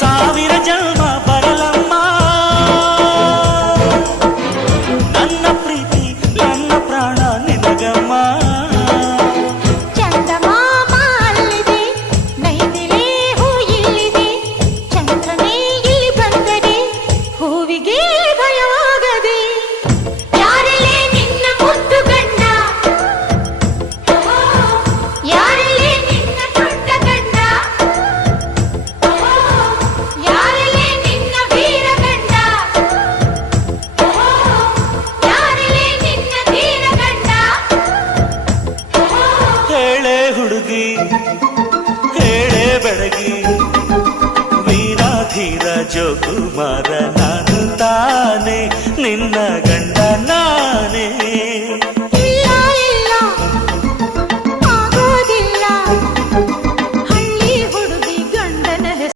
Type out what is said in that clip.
ಸಾವಿರ ಜನ್ಮ ಬರಲಮ್ಮ ನನ್ನ ಪ್ರೀತಿ ನನ್ನ ಪ್ರಾಣ ನಿನಗಮ್ಮ. ಚಂದಮಾಮ ಅಲ್ಲಿದೆ, ನೈದಿಲೆ ಹೂ ಇಲ್ಲಿದೆ, ಚಂದ್ರನೇ ಇಲ್ಲಿ ಬಂದರೆ ಹೂವಿಗೆ ಭಯವಾಗದೆ. ಯಾರಲ್ಲೇ ನಿನ್ನ ಮುದ್ದು ಗಂಡ, ಯಾರಲ್ಲೇ ನಿನ್ನ ದೊಡ್ಡ ಗಂಡ, ಯಾರಲ್ಲೇ ನಿನ್ನ ವೀರ ಗಂಡ, ಯಾರಲ್ಲೇ ನಿನ್ನ ಧೀರ ಗಂಡ. ಹೇಳೆ ಹುಡುಗಿ ಹೇಳೆ ಬೆಳಗಿ ವೀರ ಧೀರ ಜೋಕುಮಾರ